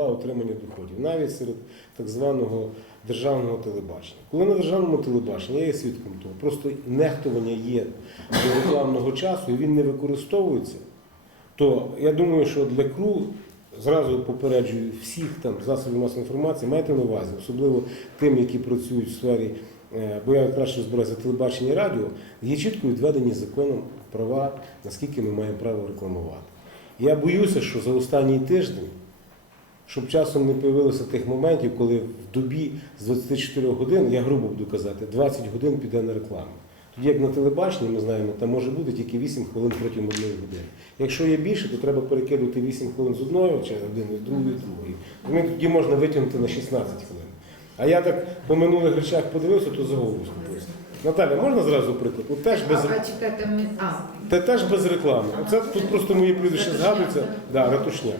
джерела отримання доходів, навіть серед так званого державного телебачення. Коли на державному телебаченні я є свідком того, просто нехтування є до рекламного часу і він не використовується, то я думаю, що для КРУ зразу попереджую всіх там засобів масової інформації, майте на увазі, особливо тим, які працюють в сфері, е, бо я краще розбираюся телебачення і радіо, є чітко відведені законом права, наскільки ми маємо право рекламувати. Я боюся, що за останній тиждень, щоб часом не появилося тих моментів, коли в добі з 24 годин, я грубо буду казати, 20 годин піде на рекламу. Тоді як на телебаченні, ми знаємо, там може бути тільки 8 хвилин протягом одної години. Якщо є більше, то треба перекидувати 8 хвилин з одної чи години, з другої, з другої. Тому тоді можна витягнути на 16 хвилин. А я так по минулих речах подивився, то за голову. Наталя, можна зразу приклад? От теж без, А, чекайте, ми... А, те теж без реклами. Оце тут просто мої прізвища згадуються. да? Ратушняк.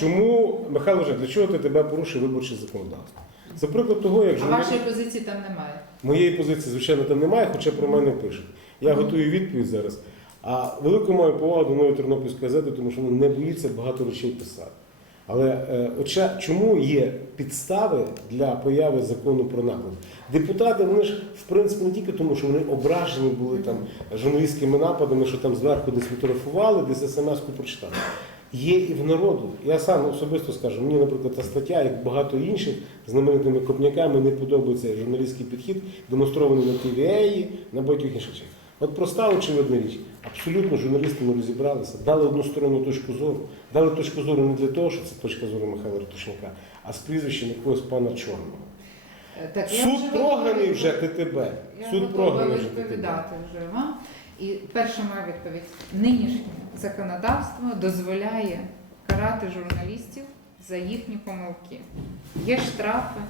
Чому, Михайло, вже, для чого ти тебе порушив виборче законодавство? Це приклад того, як а журналіст... вашої позиції там немає. Моєї позиції, звичайно, там немає, хоча про мене пишуть. Я готую відповідь зараз. А велику маю повагу до нової тернопільської газети, тому що вона не боїться багато речей писати. Але е, оча, чому є підстави для появи закону про наклад? Депутати, вони ж в принципі не тільки тому, що вони ображені були там журналістськими нападами, що там зверху десь фотографували, десь смс-ку прочитали. Є і в народу. Я сам особисто скажу, мені, наприклад, та стаття, як багато інших знаменитими копняками, не подобається журналістський підхід, демонстрований на ТВЕ, на багатьох інших речах. От проста очевидна річ. Абсолютно журналісти не розібралися, дали односторонню точку зору. Дали точку зору не для того, що це точка зору Михайла Ратушняка, а з прізвищем якогось пана Чорного. Е, Так, Суд програний вже ТТБ. Я Суд програний вже ТТБ. І перша моя відповідь. Нинішнє законодавство дозволяє карати журналістів за їхні помилки. Є штрафи,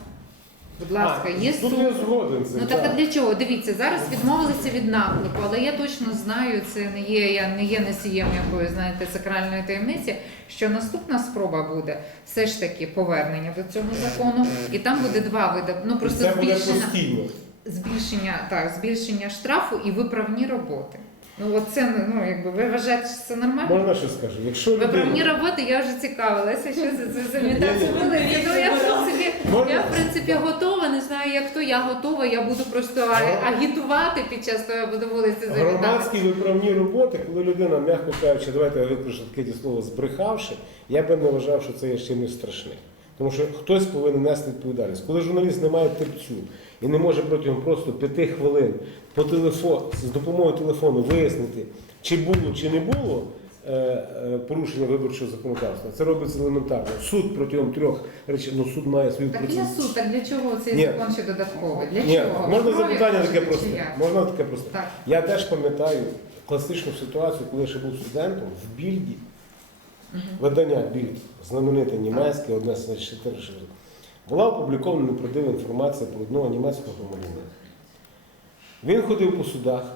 будь ласка, є Тут суд. я згоден. з цим, Ну так а так. для чого? Дивіться, зараз відмовилися від наклику, але я точно знаю, це не є, я не є носієм якоїсь, знаєте, сакральної таємниці, що наступна спроба буде все ж таки повернення до цього закону, і там буде два види. Ну просто Це буде постійно. Збільшення, так, збільшення штрафу і виправні роботи. Ну от це ну якби ви вважаєте, що це нормально? Можна що скажу? Якщо Виправні роботи я вже цікавилася, що це, це за імітація Ні-ні. Ну я в принципі, я в принципі готова, не знаю як хто, я готова, я буду просто агітувати під час того, я буду вулиці завітати. Громадські виправні роботи, коли людина, м'яко кажучи, давайте я використаю таке слово збрехавши, я би не вважав, що це є чимось страшним. Тому що хтось повинен нести відповідальність. Коли журналіст не має терпцю і не може протягом просто п'яти хвилин по телефону з допомогою телефону вияснити, чи було чи не було е, е, порушення виборчого законодавства, це робиться елементарно. Суд протягом трьох речей, ну суд має свою Так є суд, так для чого цей Ні. закон ще додатковий? Для Ні, чого? можна Крові запитання хочете таке чи просте. як? Можна таке просте. Так. Я теж пам'ятаю класичну ситуацію, коли я ще був студентом в Більді, видання Більд, знамените німецьке, одне з найчастіших. Була опублікована неправдива інформація про одного німецького громадянина. Він ходив по судах.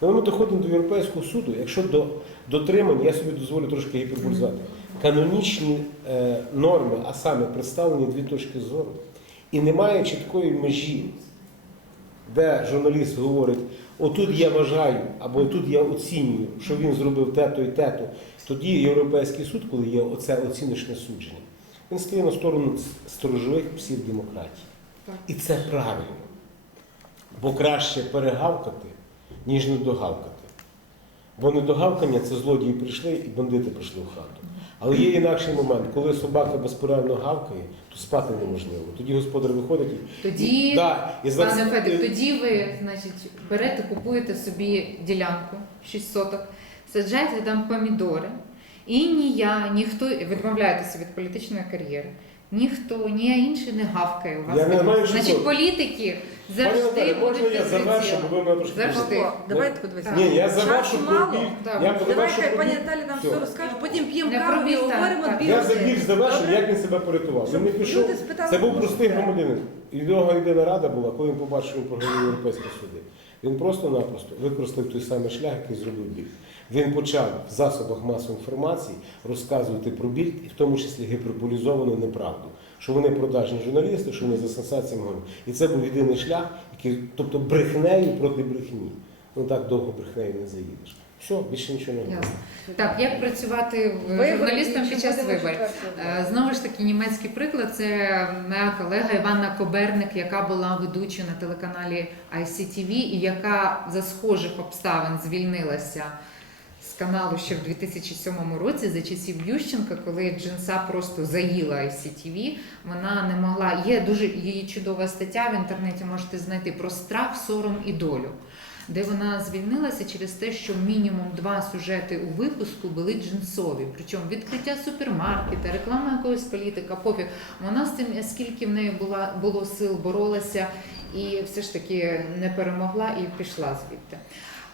Ми доходимо до Європейського суду, якщо до дотримання, я собі дозволю трошки гіперболізувати, канонічні е, норми, а саме представлені дві точки зору, і немає чіткої межі, де журналіст говорить, отут я вважаю, або тут я оцінюю, що він зробив те-то і те-то, тоді Європейський суд, коли є оце оціночне судження, він стає на сторону сторожових псів демократії. І це правильно. Бо краще перегавкати, ніж не догавкати. Бо недогавкання це злодії прийшли і бандити прийшли в хату. Але є інакший момент, коли собака безперервно гавкає, то спати неможливо. Тоді господар виходить і. Тоді, Да, і за пане Федик, тоді ви, значить, берете, купуєте собі ділянку 6 соток, саджаєте там помідори, і ні я, ніхто відмовляєтеся від політичної кар'єри. Ніхто, ні я інший не гавкає у вас. Я не що Значить, політики завжди Наталі, можна я завершу, бо ви мене трошки Завжди. давайте подивіться. Ні, я завершу мало. Я Давай завершу хай пані. Наталі нам Все. розкаже, потім п'ємо Не каву і так, говоримо так. дві Я за години. більш завершу, як він себе порятував. Він не пішов. Люди спитали, Це був простий громадянин. І в нього єдина рада була, коли він побачив, програв європейські суди. Він просто-напросто використав той самий шлях, який зробив біль. Він почав в засобах масової інформації розказувати про біль, і в тому числі гіперболізовану неправду. Що вони продажні журналісти, що вони за сенсаціями говорять. І це був єдиний шлях, який, тобто брехнею проти брехні. Ну так довго брехнею не заїдеш. Все, більше нічого не. Ясно. Так, як працювати журналістом під час виборів? Е, Знову ж таки, німецький приклад це моя колега Іванна Коберник, яка була ведучою на телеканалі ICTV і яка за схожих обставин звільнилася каналу ще в 2007 році за часів Ющенка, коли Джинса просто заїла ICTV. Вона не могла. Є дуже її чудова стаття в інтернеті. Можете знайти про страх, сором і долю. Де вона звільнилася через те, що мінімум два сюжети у випуску були джинсові, причому відкриття супермаркета, реклама якогось політика, пофіг. Вона з цим, скільки в неї була було сил, боролася і все ж таки не перемогла і пішла звідти.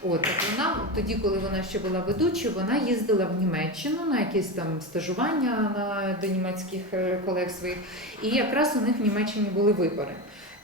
От так вона тоді, коли вона ще була ведучою, вона їздила в Німеччину на якісь там стажування на до німецьких е, колег своїх, і якраз у них в Німеччині були вибори.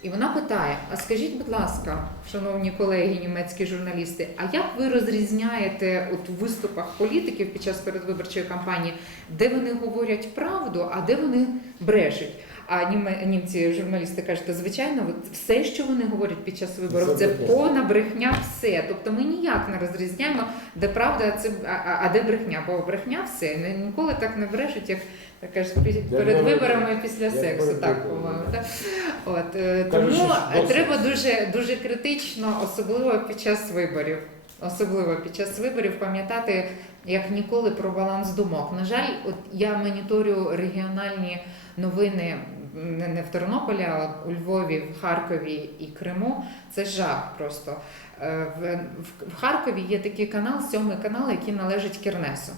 І вона питає: а скажіть, будь ласка, шановні колеги, німецькі журналісти, а як ви розрізняєте от у виступах політиків під час передвиборчої кампанії, де вони говорять правду, а де вони брешуть? А німці журналісти кажуть, «Та, звичайно, от все, що вони говорять під час виборів, Це повна брехня, все. Тобто ми ніяк не розрізняємо, де правда, а це а, а- де брехня, бо брехня все. Ні- Ніколи так не брешуть, як так кажуть, перед виборами і після сексу. Так, по-моєму. От, е, тому що треба дуже, дуже критично, особливо під час виборів. Особливо під час виборів пам'ятати як ніколи про баланс думок. На жаль, от я моніторю регіональні новини не не в Тернополі, а у Львові, в Харкові і Криму. Це жах просто. Е, В, в, в Харкові є такий канал, сьомий канал, який належить Кернесу.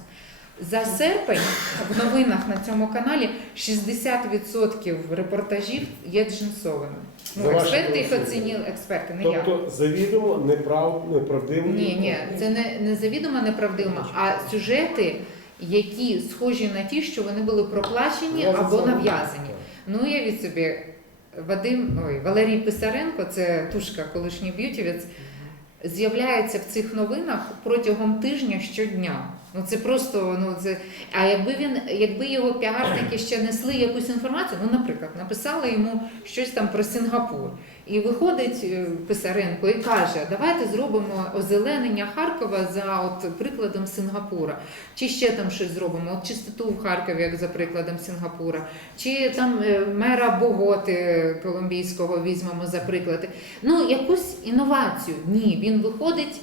За серпень в новинах на цьому каналі 60% репортажів є джинсовими. Ну, експерти їх оцінили, експерти, не я. Тобто завідомо неправ, неправдиво. Ні, ні, це не, не завідомо неправдиво, а сюжети, які схожі на ті, що вони були проплачені або нав'язані. Ну, уявіть собі, Вадим, ой, Валерій Писаренко, це тушка, колишній б'ютівець, з'являється в цих новинах протягом тижня щодня. Ну це просто ну це. А якби він, якби його піарники ще несли якусь інформацію, ну, наприклад, написали йому щось там про Сінгапур, і виходить е, Писаренко і каже: давайте зробимо озеленення Харкова за от прикладом Сингапура, чи ще там щось зробимо, от чистоту в Харкові, як за прикладом Сингапура, чи там е, мера Боготи колумбійського візьмемо за приклад. Ну, якусь інновацію. Ні, він виходить,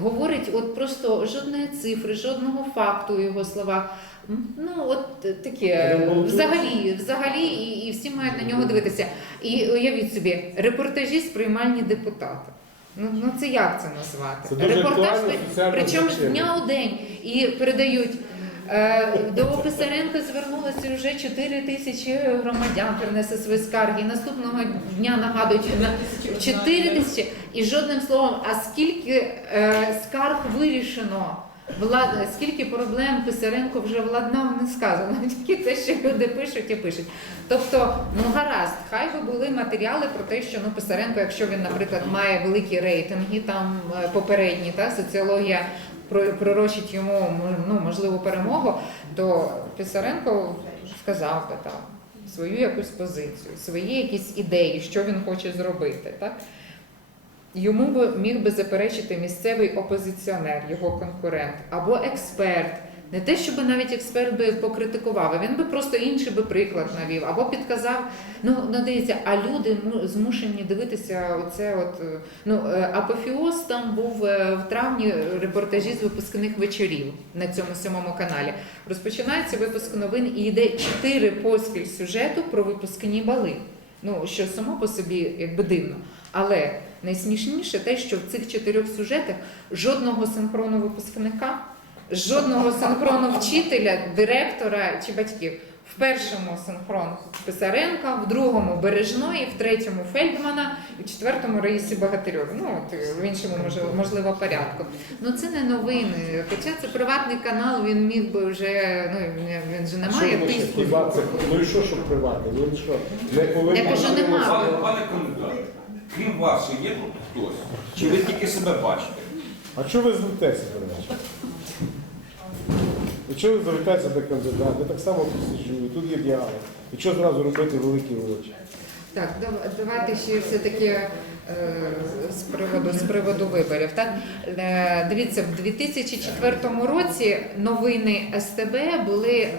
говорить, от просто жодної цифри, жодного факту у його словах. Ну, от е, таке, взагалі, взагалі, і, і всі мають на нього дивитися. І уявіть собі, репортажі з приймальні депутата. Ну, ну це як це назвати? Це дуже Репортаж, причому з дня у день і передають. Е, До Писаренка звернулося вже 4 тисячі громадян, принесли свої скарги. І наступного дня нагадують на 4 тисячі. І жодним словом, а скільки е, скарг вирішено, влад... скільки проблем Писаренко вже владнав, не сказано. Тільки те, що люди пишуть і пишуть. Тобто, ну гаразд, хай би були матеріали про те, що ну Писаренко, якщо він, наприклад, має великі рейтинги, там е, попередні, та соціологія про- пророчить йому ну, можливу перемогу, то Писаренко сказав би там свою якусь позицію, свої якісь ідеї, що він хоче зробити. Так? Йому би міг би заперечити місцевий опозиціонер, його конкурент, або експерт. Не те, щоб навіть експерт би покритикував, а він би просто інший би приклад навів, або підказав. Ну, ну дивіться, а люди ну, змушені дивитися оце от е, ну е, апофіоз там був е, в травні репортажі з випускних вечорів на цьому сьомому каналі. Розпочинається випуск новин і йде чотири поспіль сюжету про випускні бали. Ну що само по собі якби дивно. Але найсмішніше те, що в цих чотирьох сюжетах жодного синхрону випускника, жодного синхрону вчителя, директора чи батьків. В першому синхрон Писаренка, в другому Бережної, в третьому Фельдмана, і в четвертому Раїсі Багатирьові. Ну от в іншому можливо, можливо порядку. Ну це не новини. Хоча це приватний канал, він міг би вже ну він- він же не має тиску. Ну і що, що приватне? Він що, не повинен... Я кажу, нема. Крім вас, ще є тут хтось? Чи ви тільки себе бачите? А чого ви звертаєтеся до речі? І чого ви звертаєтеся до кандидата? Я так само тут сиджу, і тут є діалог. І чого зразу робити великі очі? Так, дав- давайте ще все-таки з приводу з приводу виборів. Так Е, дивіться, в 2004 році новини СТБ були е,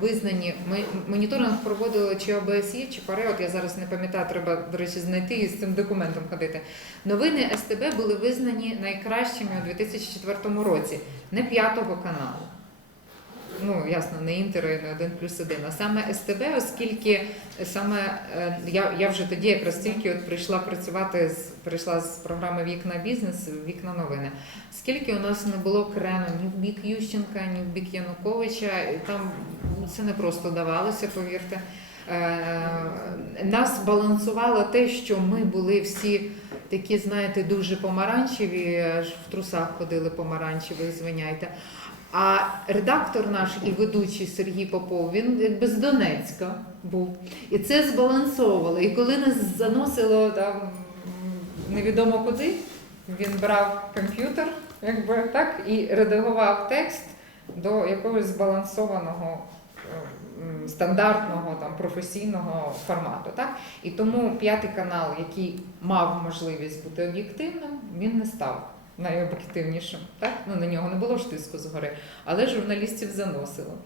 визнані. Ми моніторинг проводили чи ОБСЄ, чи ПАРЕ, От я зараз не пам'ятаю, треба до речі знайти і з цим документом ходити. Новини СТБ були визнані найкращими у 2004 році, не п'ятого каналу. Ну, ясно, не інтер не один плюс один, а саме СТБ, оскільки саме е, я, я вже тоді якраз тільки от прийшла працювати з прийшла з програми Вікна бізнес, вікна новини. Скільки у нас не було крену ні в бік Ющенка, ні в бік Януковича, там це не просто давалося, повірте. Е, Нас балансувало те, що ми були всі такі, знаєте, дуже помаранчеві, аж в трусах ходили помаранчеві, звиняйте. А редактор наш і ведучий Сергій Попов, він якби з Донецька був. І це збалансовувало. І коли нас заносило там невідомо куди, він брав комп'ютер, якби так, і редагував текст до якогось збалансованого. Стандартного там професійного формату, так і тому п'ятий канал, який мав можливість бути об'єктивним, він не став найоб'єктивнішим. Так ну на нього не було ж тиску згори, але журналістів заносило.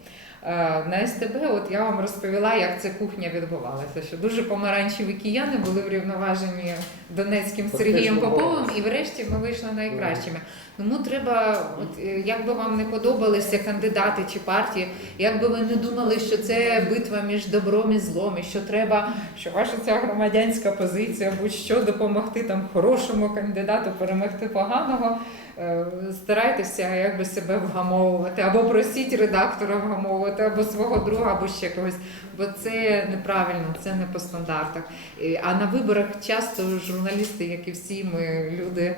Е, На СТБ, от я вам розповіла, як ця кухня відбувалася. Що дуже помаранчеві кияни були врівноважені Донецьким Сергієм Поповим, і врешті ми вийшли найкращими. Тому треба, от е, як би вам не подобалися кандидати чи партії, як би ви не думали, що це битва між добром і злом, і що треба, що ваша ця громадянська позиція, будь-що допомогти там хорошому кандидату перемогти поганого. Е, Старайтеся якби себе вгамовувати, або просіть редактора вгамовувати, або свого друга, або ще когось. Бо це неправильно, це не по стандартах. А на виборах часто журналісти, як і всі ми люди,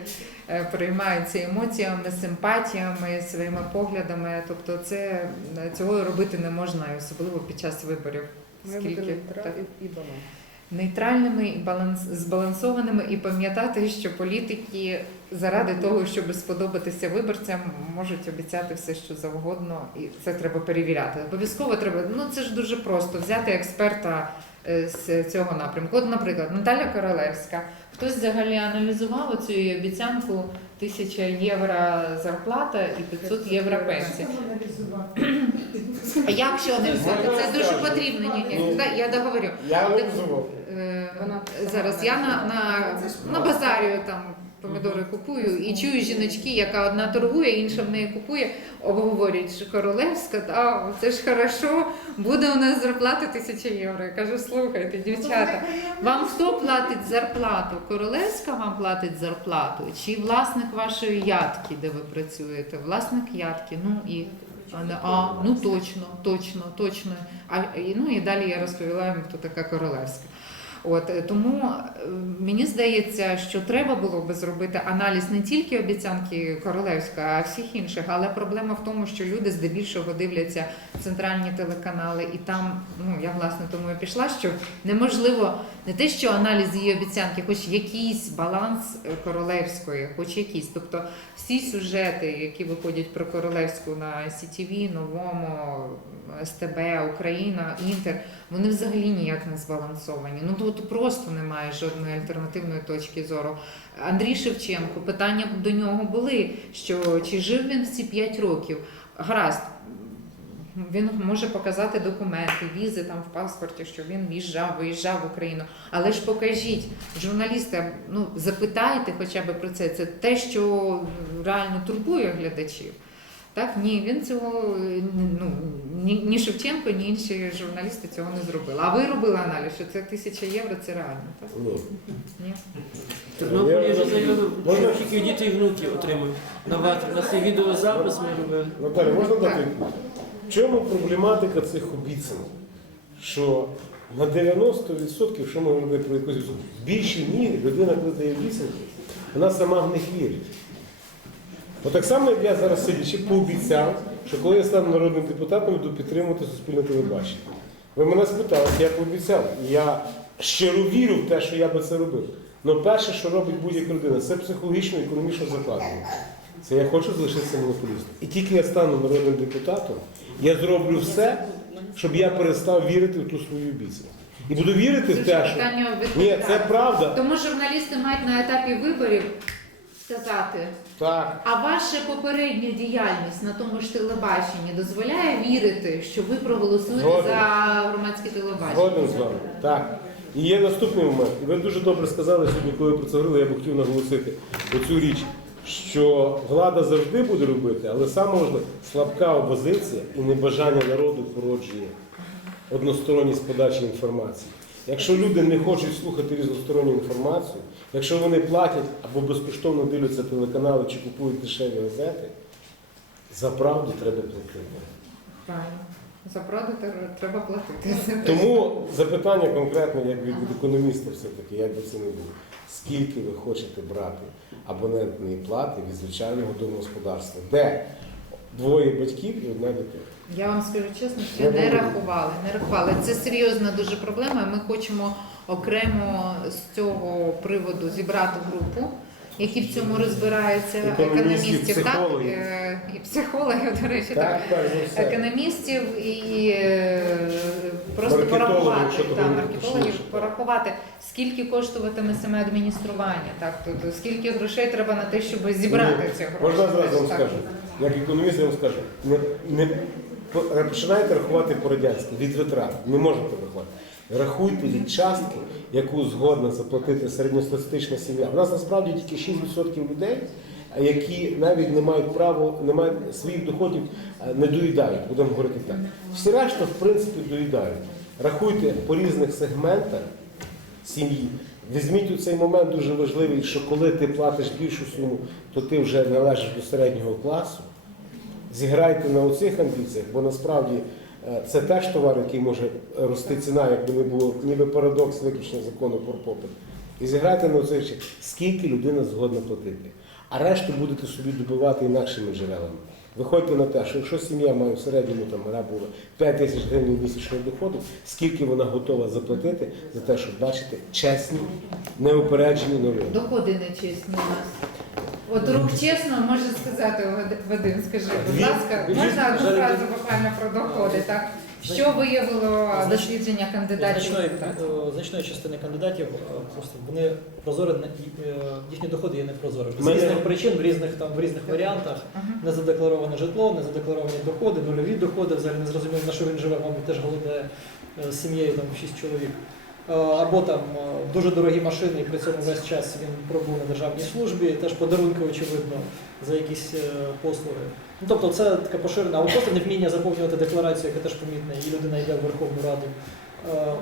е, переймаються емоціями, симпатіями, своїми поглядами. Тобто, це цього робити не можна, особливо під час виборів. Скільки так. і баланс. нейтральними і баланс збалансованими, і пам'ятати, що політики заради того, щоб сподобатися виборцям, можуть обіцяти все, що завгодно, і це треба перевіряти. Обов'язково треба. Ну це ж дуже просто взяти експерта е, з цього напрямку. От, наприклад, Наталя Королевська. Хтось взагалі аналізував цю її обіцянку тисяча євро зарплата і 500 євро пенсія. А як що аналізувати? Це дуже потрібно. Ні, ні, Ну, я договорю. Я аналізував. Е, Зараз я на, на, на базарі там помідори купую і чую жіночки, яка одна торгує, інша в неї купує, обговорюють, що королевська, та це ж хорошо, буде у нас зарплата тисяча євро. Я кажу, слухайте, дівчата, вам хто платить зарплату? Королевська вам платить зарплату? Чи власник вашої ядки, де ви працюєте? Власник ядки, ну і. А, А, ну точно, точно, точно. А і- ну і далі я розповіла їм, хто така королевська. От е, тому е, мені здається, що треба було би зробити аналіз не тільки обіцянки Королевської, а всіх інших. Але проблема в тому, що люди здебільшого дивляться центральні телеканали, і там, ну я власне тому і пішла, що неможливо не те, що аналіз її обіцянки, хоч якийсь баланс е, королевської, хоч якийсь. Тобто всі сюжети, які виходять про королевську на СІТВ, новому СТБ, Україна, Інтер, вони взагалі ніяк не збалансовані. Ну тут просто немає жодної альтернативної точки зору. Андрій Шевченко, питання до нього були, що чи жив він всі 5 років. Гаразд. Він може показати документи, візи там в паспорті, що він в'їжджав, виїжджав в Україну. Але ж покажіть журналістам, ну запитайте хоча б про це. Це те, що реально турбує глядачів. Так, ні, він цього е, ну ні, ні Шевченко, ні інші журналісти цього не зробили. А ви робили аналіз, що це тисяча євро, це реально, так? Ні. Ні? Тернополі вже Можна? що тільки діти і внуки отримують. На ватрі. На цей відеозапис ми робили. Наталя, можна дати? В чому проблематика цих обіцянок? Що на 90%, що ми говорили про якусь в більшій мірі людина, коли дає обіцянки, вона сама в них вірить. От так само, як я зараз сидячи пообіцяв, що коли я стану народним депутатом, буду підтримувати суспільне телебачення. Ви мене спитали, я пообіцяв. І Я щиро вірю в те, що я би це робив. Але перше, що робить будь-яка людина, це психологічно, економічно закладено. Це я хочу залишитися монополістом. І тільки я стану народним депутатом, я зроблю все, щоб я перестав вірити в ту свою обіцянку. І буду вірити в те, що ні, це правда. Тому журналісти мають на етапі виборів сказати, Так. а ваша попередня діяльність на тому ж телебаченні дозволяє вірити, що ви проголосуєте Згоден. за громадське телебачення? Згоден з вами. Так. І є наступний момент. І ви дуже добре сказали сьогодні, коли про це говорили, я б хотів наголосити оцю річ, що влада завжди буде робити, але саме важливе, слабка опозиція і небажання народу породжує односторонність подачі інформації. Якщо люди не хочуть слухати різносторонню інформацію, якщо вони платять або безкоштовно дивляться телеканали чи купують дешеві газети, за правду треба платити. Правильно. За правду треба платити. Тому запитання конкретно, як від, економіста, все-таки, як би це не було. Скільки ви хочете брати абонентної плати від звичайного домогосподарства, де двоє батьків і одна дитина? Я вам скажу чесно, що не рахували, не рахували. Це серйозна дуже проблема. Ми хочемо окремо з цього приводу зібрати групу, які в цьому розбираються, Економістів, так е, і психологів, до речі, так. Так, так. Економістів і е, просто порахувати та, маркетологів, порахувати, скільки коштуватиме саме адміністрування, так тобто скільки грошей треба на те, щоб зібрати Ні, ці гроші. Можна зразу вам скажу. Як економіст я вам скажу, не, не по- починайте рахувати по-радянськи від витрат. Не можете рахувати. Рахуйте від частки, яку згодна заплатити середньостатистична сім'я. У нас насправді тільки 6% людей, які навіть не мають права, не мають своїх доходів, не доїдають, будемо говорити так. Всі решта, в принципі, доїдають. Рахуйте по різних сегментах сім'ї. Візьміть у цей момент дуже важливий, що коли ти платиш більшу суму, то ти вже належиш до середнього класу. Зіграйте на оцих амбіціях, бо насправді е, це теж товар, який може рости ціна, якби не було ніби парадокс виключно закону про попит. І зіграйте на оцих скільки людина згодна платити. А решту будете собі добивати інакшими джерелами. Виходьте на те, що якщо сім'я має в середньому там гра була 5 тисяч гривень місячного доходу, скільки вона готова заплатити за те, щоб бачити чесні, неупереджені новини. Доходи нечесні у нас. От рух чесно може сказати Вадим, скажи, будь ласка, можна одну фразу буквально про доходи, так? Що виявило дослідження кандидатів? Значної, значної частини кандидатів просто вони прозорі, е, їхні доходи є непрозорими. З різних причин, в різних там в різних варіантах. Ага. Незадеклароване житло, незадекларовані доходи, нульові доходи, взагалі не зрозуміло, на що він живе, мабуть, теж голодає е, з сім'єю там 6 чоловік. Е, Або там е, дуже дорогі машини, і при цьому весь час він пробув на державній службі, теж подарунки, очевидно, за якісь е, послуги. Ну, тобто це така поширена, або просто невміння заповнювати декларацію, яка теж помітна, і людина йде в Верховну Раду.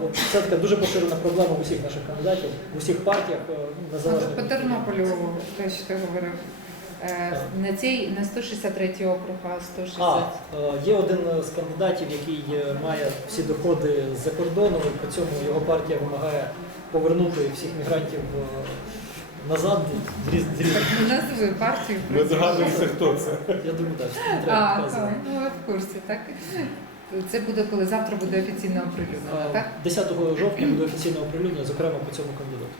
От це така дуже поширена проблема в усіх наших кандидатів, в усіх партіях, ну, незалежно. По Тернополю, те, що ти говорив. Е, Не цей, не 163 округ, а 160. А, е, є один з кандидатів, який е, має всі доходи з-за кордону, і при цьому його партія вимагає повернути всіх мігрантів назад. Назви партію. Ми догадуємося, хто це. Я думаю, так, не треба А, показувати. ну ви в курсі, так? Це буде, коли завтра буде офіційно оприлюднено, так? 10 жовтня буде офіційне оприлюднення, зокрема по цьому кандидату.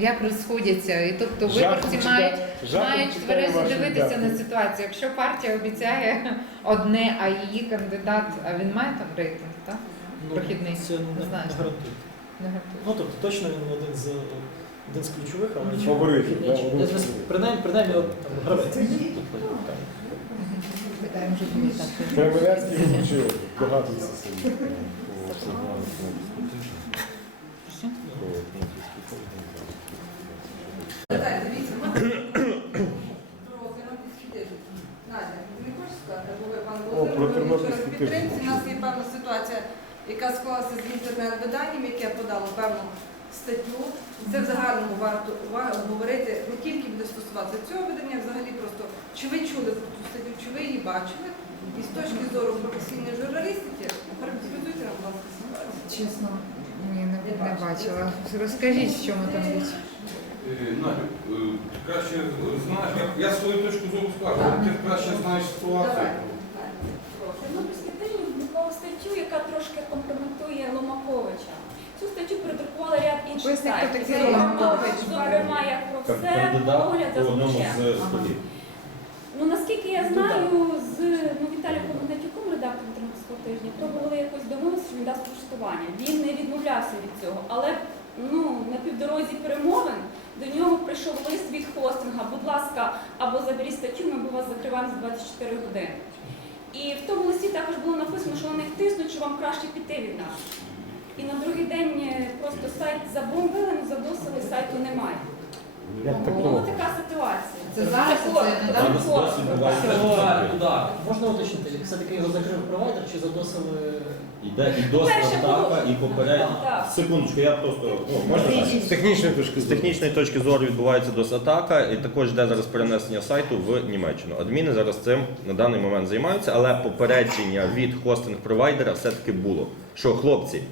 Як розходяться, і тобто виборці мають, мають чекаю тверезо дивитися дати. на ситуацію. Якщо партія обіцяє одне, а її кандидат, а він має там рейтинг, так? Прохідний. Це не, Не гарантує. Ну тобто точно він один з один з ключових, але чи Фаворитів, да, чи- один з не- не- фаворитів. принаймні, принаймні от, там, гравець. Питаємо мені так. Кремлівський вчив, догадується собі. Так, дивіться, про тернопільські тижні. Надя, не хочеш сказати, бо ви, пане Володимир, вчора в підтримці. У нас є певна ситуація, яка склалася з інтернет-виданням, яке подало певну статтю. Це в загальному варто ува- говорити не тільки буде стосуватися цього видання, а взагалі просто чи ви чули про цю статтю, чи ви її бачили. І з точки зору професійної журналістики, характеризуйте нам, будь ласка, ситуацію. Чесно, ні, не, не бачила. Розкажіть, в чому там річ. Е, е, ти краще знаєш, я, я свою точку зору скажу, Так. ти краще знаєш ситуацію. Тиждень опублікував статтю, яка трошки компрометує Ломаковича. Цю статтю передрукували ряд інших сайтів. Ломакович? Зокрема, як про все, погляд за одному звичем. з столів. Ну наскільки я знаю, з ну, Віталіком Гнатюком, редактором свого тижня, пробували якось домовитися, що він дасть влаштування. Він не відмовлявся від цього, але ну, на півдорозі перемовин до нього прийшов лист від хостинга. Будь ласка, або заберіть статтю, ми б вас закриваємо за 24 години. І в тому листі також було написано, що на них тиснуть, що вам краще піти від нас. І на другий день е, просто сайт забомбили, не задосили, сайту немає. Була така ситуація. Це зараз, Такого- це недавно? такого. Удар. Можна уточнити, все-таки його закрив провайдер чи задосили Іде і до Перше атака, і попередня. Так. Секундочку, я просто ну, можна так? З технічної точки З зору. технічної точки зору відбувається DOS-атака, і також йде зараз перенесення сайту в Німеччину. Адміни зараз цим на даний момент займаються, але попередження від хостинг-провайдера все-таки було. Що, хлопці,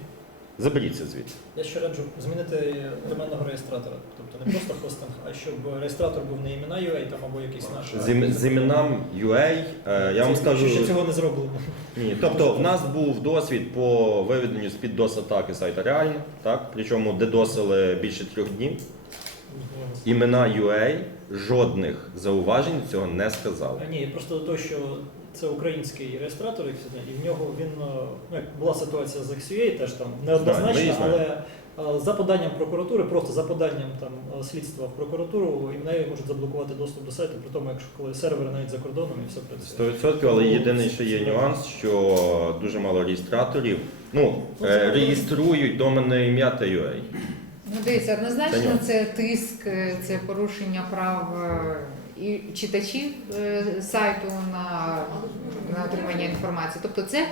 заберіться звідси. Я ще раджу змінити доменного реєстратора. Тобто не просто хостинг, а щоб реєстратор був не імена UA там або якийсь наш. З, з іменам UA, е, я вам Це скажу. Ще цього не зроблено. Ні, тобто в нас був досвід по виведенню з-під DOS-атаки сайта реально, так? Причому дедосили більше трьох днів. Імена UA жодних зауважень цього не сказали. А, Ні, просто до того, що це український реєстратор, і в нього він е, ну, була ситуація з XUA, теж там неоднозначна, але е, за поданням прокуратури, просто за поданням там е, слідства в прокуратуру, і в неї можуть заблокувати доступ до сайту, при тому, якщо коли сервери навіть за кордоном і все працює. 100%, але єдиний ще є нюанс, що дуже мало реєстраторів ну, е, реєструють доменне ім'я та UA. Ну, дивіться, однозначно це тиск, це порушення прав і читачів е, сайту на, на отримання інформації. Тобто, це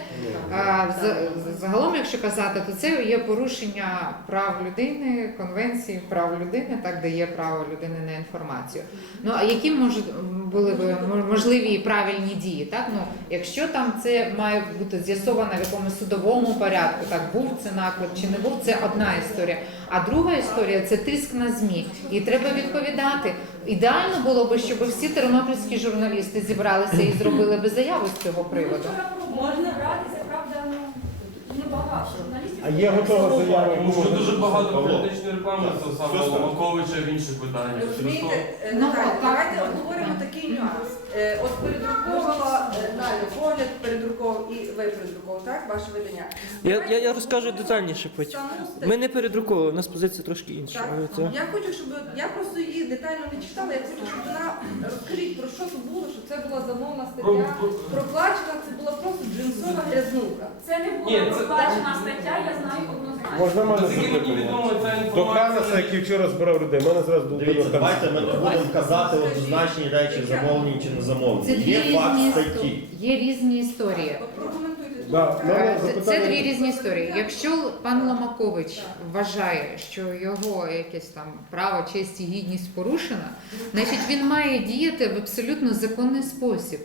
загалом, якщо казати, то це є порушення прав людини, конвенції прав людини, так де є право людини на інформацію. Ну а які можуть були б можливі і правильні дії? Так ну якщо там це має бути з'ясовано в якомусь судовому порядку, так був це наклеп чи не був, це одна історія. А друга історія це тиск на змі, і треба відповідати. Ідеально було би, щоб всі тернопільські журналісти зібралися і зробили би заяву цього приводу. Можна пробували братися, правда, ну Журналістів А є готова заява? Тому що дуже багато Павло. політичної реклами це саме Що Ломаковича в інших питаннях. Через Розумієте, е, Ну, Наталя, давайте обговоримо такий нюанс. Е, От передруковувала е, Наля погляд, передруковував і ви передруковували, так? Ваше видання. Я, я, я розкажу детальніше потім. Саму статтю. Ми не передруковували, у нас позиція трошки інша. Так, це... я хочу, щоб я просто її детально не читала. Я хочу, щоб вона розкажіть про що тут було, що це була замовна Про- стаття, про- проплачена, це була просто джинсова грязнука. Це не Ні, це- стаття, я знаю однозначно. Можна мене Наскільки мені запитати? відомо, ця До Ханаса, інформація... який вчора збирав людей, мене зараз був Дивіться, до давайте ми не будемо казати однозначні речі, замовлені чи не Це замовлені. дві Є факт різні статті. Є різні історії. Прокоментуйте Да, мене Е, Це, це запитання- дві різні історії. Якщо пан Ломакович вважає, що його якесь там право, честь і гідність порушена, значить він має діяти в абсолютно законний спосіб.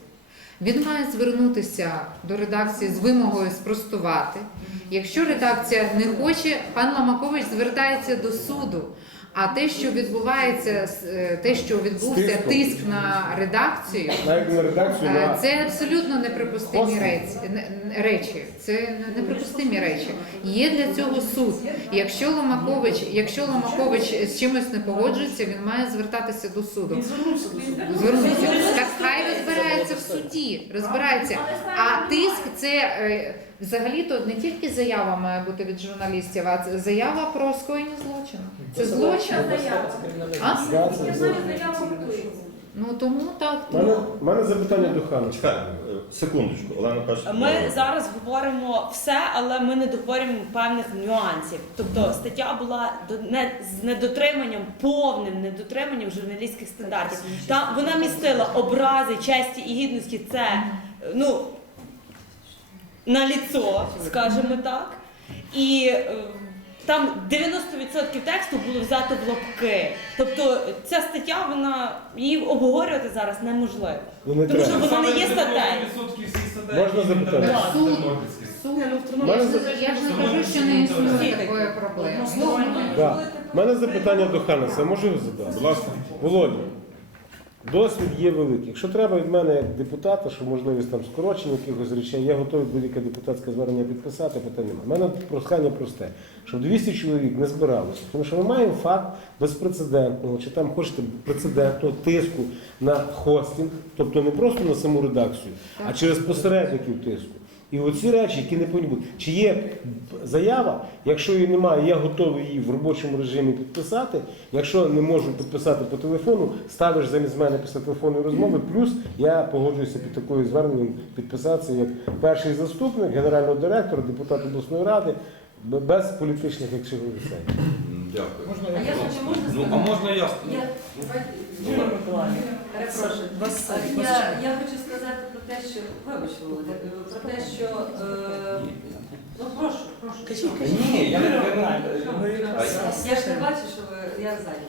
Він має звернутися до редакції з вимогою спростувати. Якщо редакція не хоче, пан Ламакович звертається до суду. А те, що відбувається, е, те, що відбувся тиск на редакцію, Навіть на редакцію Е, на Це абсолютно неприпустимі речі. речі. Це неприпустимі речі. Є для цього суд. Якщо Ломакович, якщо Ломакович з чимось не погоджується, він має звертатися до суду. Звернутися. Так хай розбирається в суді. Розбирається. А тиск це е, взагалі-то не тільки заява має бути від журналістів, а це заява про скоєння злочину. Це злочин. А? Ну тому так. У мене, мене запитання до Хана. Чекай, секундочку, Олена каже. Ми зараз говоримо все, але ми не договорюємо певних нюансів. Тобто стаття була до не з недотриманням, повним недотриманням журналістських стандартів. Та вона містила образи честі і гідності. Це ну на ліцо, скажімо так. І е, там 90% тексту було взято в лапки. Тобто ця стаття, вона її обговорювати зараз неможливо. Ну не Тому що треба. вона не є статтею. 90% всіх статей. Можна інтернету Суд. Суд. Мене за- Я ж не кажу, що не існує такої проблеми. Ну, Да. У мене запитання до Ханаса. Можу його задати? Будь ласка. Володя, досвід є великий. Якщо треба від мене як депутата, що можливість там скорочення якихось речей, я готовий будь-яке депутатське звернення підписати, питання немає. У мене прохання просте, щоб 200 чоловік не збиралося. Тому що ми маємо факт безпрецедентного, чи там хочете прецедентного тиску на хостинг, тобто не просто на саму редакцію, а через посередників тиску. І оці речі, які не повинні бути. Чи є заява, якщо її немає, я готовий її в робочому режимі підписати. Якщо не можу підписати по телефону, ставиш замість мене після телефонної розмови, плюс я погоджуюся під такою зверненням підписатися як перший заступник генерального директора, депутат обласної ради, без політичних якщо цей. Дякую. Можна А я Ну, а можна я? Я, Я, я хочу сказати те, що вибач, Володя, про те, що е, ну прошу, прошу. Ні, я не Ну, Я ж не бачу, що ви я ззаді.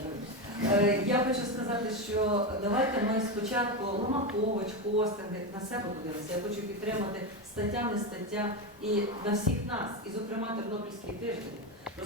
Е, Я хочу сказати, що давайте ми спочатку Ломакович, хостинги на себе подивимося. Я хочу підтримати стаття, не стаття і на всіх нас, і зокрема Тернопільський тиждень.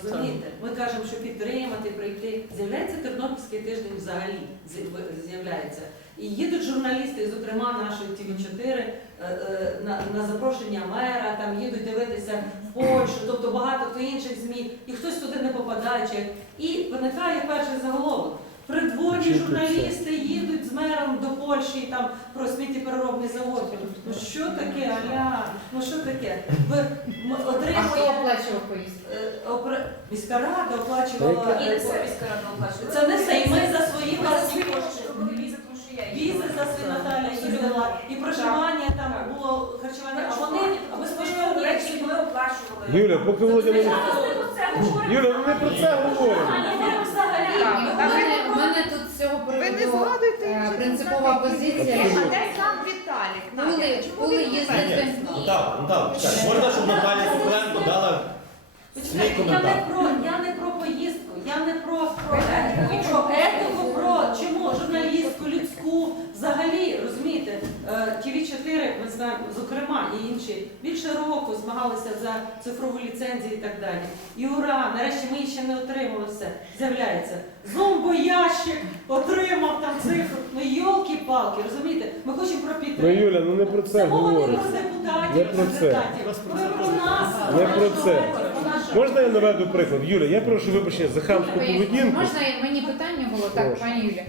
Розумієте, ми кажемо, що підтримати, прийти. З'являється Тернопільський тиждень взагалі з'яв- з'являється. І їдуть журналісти, зокрема нашої ТВ4, е, е, на, на запрошення мера, там їдуть дивитися в Польщу, тобто багато хто інших ЗМІ, і хтось туди не попадає. чи- І виникає перший заголовок. Придворні журналісти їдуть з мером до Польщі і там про сміттєпереробний завод. Ну що таке, аля? Ну що таке? Ви м- А хто оплачував поїздку? е, опра- міська рада оплачувала. Міська рада оплачує. Це не все. І ми за свої власні кошти. Візи за свої Наталя їздила, і проживання там було харчування, а вони безкоштовні речі ми оплачували. Юля, поки Володя не Юля, ну ми про це говоримо. В мене, тут з цього приводу е, принципова позиція. Де сам Віталік? Коли, коли їздити? Наталя, чекай, можна, щоб Наталя Кукленко дала свій я не коментар. про я не про поїздку, я не про, про етику, про етику, про чому журналістську, людську, взагалі, розумієте, ТВ 4 ми знаємо, зокрема і інші, більше року змагалися за цифрову ліцензію і так далі. І ура! Нарешті ми її ще не отримали все. З'являється. Зомбоящик отримав там цифру. Ну йолки-палки, розумієте? Ми хочемо про Ну. Юля, ну не про це мова не про депутатів, Не про це. Про нас. Не про про це. Можна я наведу приклад? Юля, я прошу вибачення за хамську поведінку. Можна я- мені питання було? Так, Прошу. пані Юлі.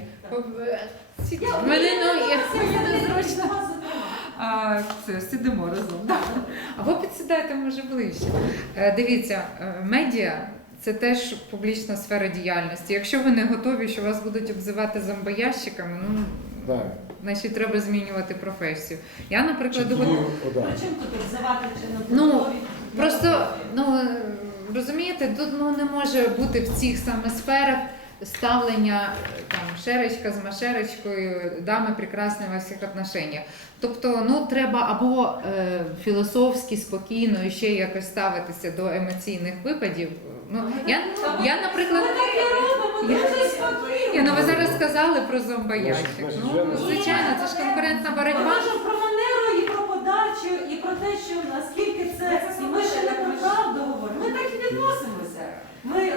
Я- Мене ну я Це незручно. зручно. А, це, сидимо разом. Да. Або підсідайте може ближче. Е, Дивіться, е, медіа це теж публічна сфера діяльності. Якщо ви не готові, що вас будуть обзивати зомбоящиками, ну Так. значить треба змінювати професію. Я, наприклад, Чи го- тоді- о, да. При чому тут обзивати чи не Ну. Просто ну е, розумієте, тут ну не може бути в цих саме сферах ставлення е, там шеречка з машеречкою, дами прекрасні во всіх отношеннях. Тобто, ну треба або е, філософськи, спокійно і ще якось ставитися до емоційних випадів. Ну я, я наприклад, я, ну ви зараз сказали про зомбоящик. Ну звичайно, це ж конкурентна боротьба законодавчо і про те, що наскільки це, і ми ще не про правду говоримо. Ми так і відносимося. Ми